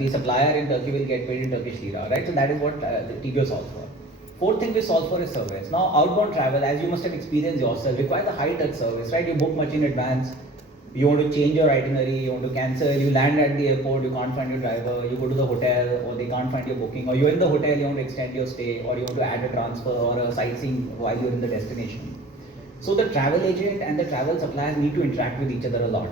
the supplier in Turkey will get paid in Turkish lira, right? So that is what the TBO solves for. Fourth thing we solve for is service. Now, outbound travel, as you must have experienced yourself, requires a high-touch service, right? You book much in advance. You want to change your itinerary, you want to cancel, you land at the airport, you can't find your driver, you go to the hotel, or they can't find your booking, or you're in the hotel, you want to extend your stay, or you want to add a transfer or a sightseeing while you're in the destination. So the travel agent and the travel suppliers need to interact with each other a lot.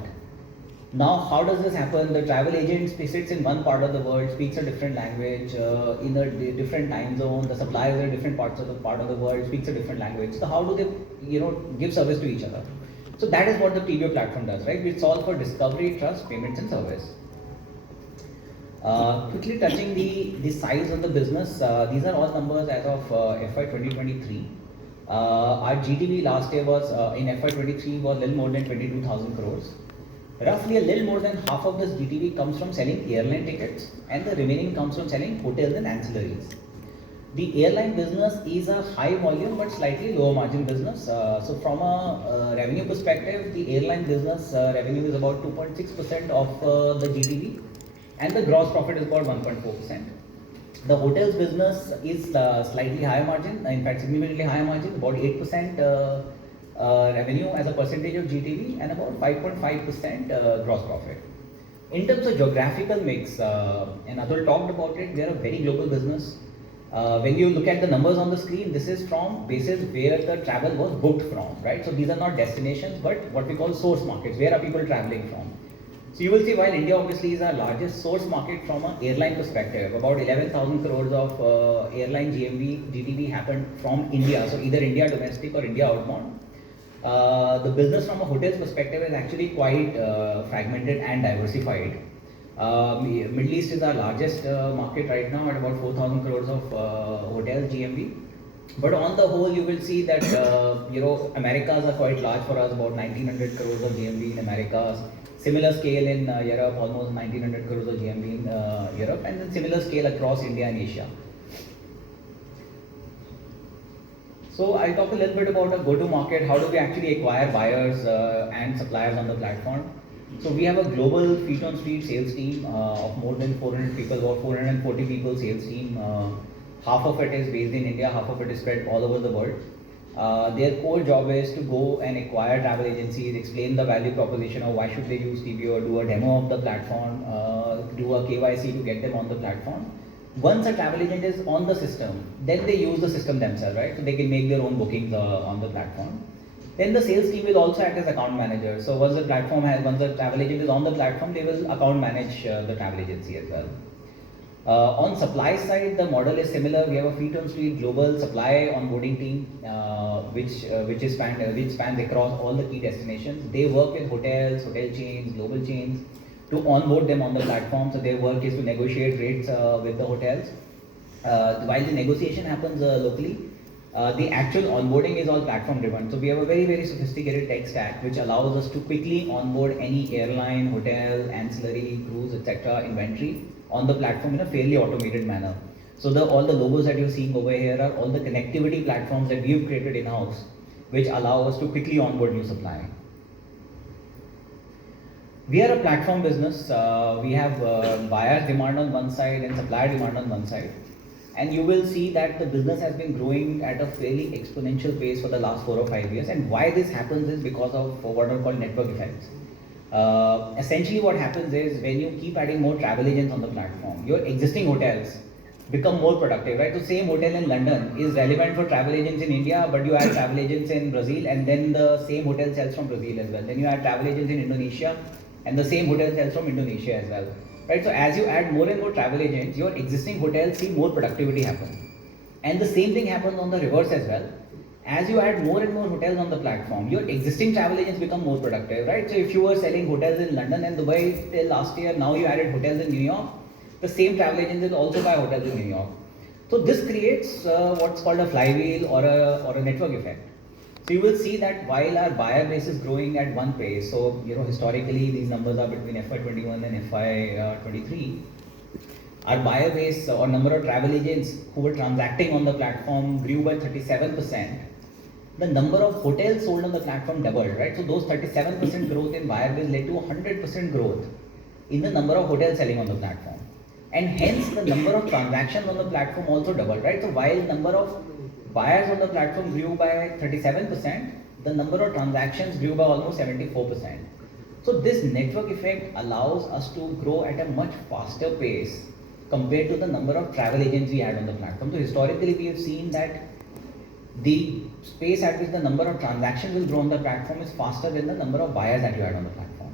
Now, how does this happen? The travel agent sits in one part of the world, speaks a different language, in a different time zone. The suppliers are in different parts of the world, speaks a different language. So how do they, give service to each other? So that is what the TBO platform does, right? We solve for discovery, trust, payments, and service. Quickly touching the size of the business. These are all numbers as of FY 2023. Our GTV last year was in FY 23 was a little more than 22,000 crores. Roughly a little more than half of this GTV comes from selling airline tickets, and the remaining comes from selling hotels and ancillaries. The airline business is a high volume but slightly lower margin business. So from a revenue perspective, the airline business revenue is about 2.6% of the GTV, and the gross profit is about 1.4%. The hotels business is slightly higher margin, in fact significantly higher margin, about 8% revenue as a percentage of GTV, and about 5.5% gross profit. In terms of geographical mix, and Atul talked about it, we are a very global business. When you look at the numbers on the screen, this is from bases where the travel was booked from, right? So these are not destinations, but what we call source markets. Where are people traveling from? So you will see, while India obviously is our largest source market from an airline perspective, about 11,000 crores of airline GTV happened from India. So either India domestic or India outbound. The business from a hotels perspective is actually quite fragmented and diversified. Middle East is our largest market right now at about 4,000 crores of hotels GMV. But on the whole, you will see that Americas are quite large for us, about 1,900 crores of GMV in Americas. Similar scale in Europe, almost 1,900 crores of GMV in Europe, and then similar scale across India and Asia. So I'll talk a little bit about a go-to-market. How do we actually acquire buyers and suppliers on the platform? So we have a global feet-on-street sales team of more than 400 people, about 440 people sales team. Half of it is based in India, half of it is spread all over the world. Their core job is to go and acquire travel agencies, explain the value proposition of why should they use TBO, do a demo of the platform, do a KYC to get them on the platform. Once a travel agent is on the system, then they use the system themselves, right? So they can make their own bookings on the platform. Then the sales team will also act as account manager. So once the travel agent is on the platform, they will account manage the travel agency as well. On supply side, the model is similar. We have a feet-on-street global supply onboarding team, which spans across all the key destinations. They work with hotels, hotel chains, global chains to onboard them on the platform. So their work is to negotiate rates with the hotels. While the negotiation happens locally, the actual onboarding is all platform driven. So we have a very, very sophisticated tech stack which allows us to quickly onboard any airline, hotel, ancillary, cruise, etc. inventory on the platform in a fairly automated manner. So all the logos that you're seeing over here are all the connectivity platforms that we've created in-house, which allow us to quickly onboard new supply. We are a platform business. We have buyer demand on one side and supplier demand on one side. And you will see that the business has been growing at a fairly exponential pace for the last 4 or 5 years. And why this happens is because of what are called network effects. Essentially what happens is when you keep adding more travel agents on the platform, your existing hotels become more productive, right? So same hotel in London is relevant for travel agents in India, but you add travel agents in Brazil and then the same hotel sells from Brazil as well. Then you add travel agents in Indonesia and the same hotel sells from Indonesia as well. Right, so as you add more and more travel agents, your existing hotels see more productivity happen. And the same thing happens on the reverse as well. As you add more and more hotels on the platform, your existing travel agents become more productive, right? So if you were selling hotels in London and Dubai till last year, now you added hotels in New York, the same travel agents will also buy hotels in New York. So this creates what's called a flywheel or a network effect. So you will see that while our buyer base is growing at one pace, so historically these numbers are between FY21 and FY23, our buyer base or number of travel agents who were transacting on the platform grew by 37%. The number of hotels sold on the platform doubled, right? So those 37% growth in buyer base led to 100% growth in the number of hotels selling on the platform. and hence the number of transactions on the platform also doubled, right? So while number of buyers on the platform grew by 37%, the number of transactions grew by almost 74%. So this network effect allows us to grow at a much faster pace compared to the number of travel agents we had on the platform. So historically we have seen that the space at which the number of transactions will grow on the platform is faster than the number of buyers that you had on the platform.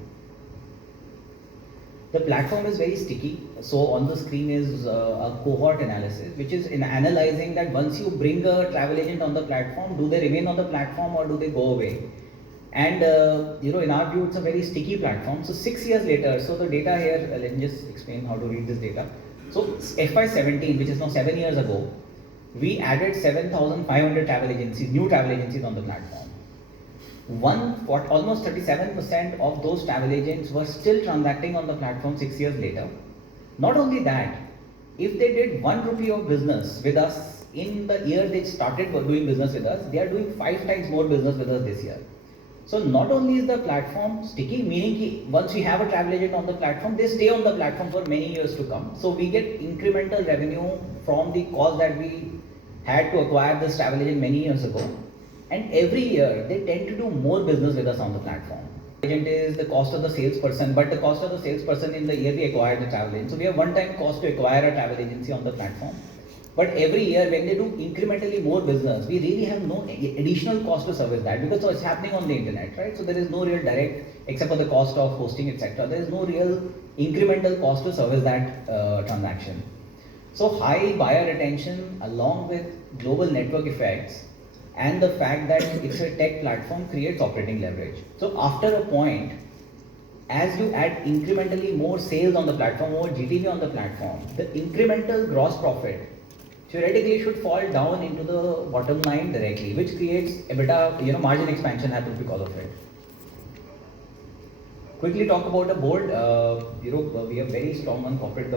The platform is very sticky. So on the screen is a cohort analysis, which is in analyzing that once you bring a travel agent on the platform, do they remain on the platform or do they go away? And in our view, it's a very sticky platform. So 6 years later, so the data here, let me just explain how to read this data. So FY17, which is now 7 years ago, we added 7,500 travel agencies, new travel agencies on the platform. Almost 37% of those travel agents were still transacting on the platform 6 years later. Not only that, if they did 1 rupee of business with us in the year they started doing business with us, they are doing 5 times more business with us this year. So not only is the platform sticky, meaning once we have a travel agent on the platform, they stay on the platform for many years to come. So we get incremental revenue from the cost that we had to acquire this travel agent many years ago. And every year they tend to do more business with us on the platform. Agent is the cost of the salesperson, but the cost of the salesperson in the year we acquired the travel agent. So we have one-time cost to acquire a travel agency on the platform. But every year when they do incrementally more business, we really have no additional cost to service that, because it's happening on the internet, right? So there is no real direct, except for the cost of hosting, etc. There is no real incremental cost to service that transaction. So high buyer retention along with global network effects and the fact that it's a tech platform creates operating leverage. So after a point, as you add incrementally more sales on the platform, more GTV on the platform, the incremental gross profit theoretically should fall down into the bottom line directly, which creates EBITDA, margin expansion happens because of it. Quickly talk about the board. We are very strong on corporate governance.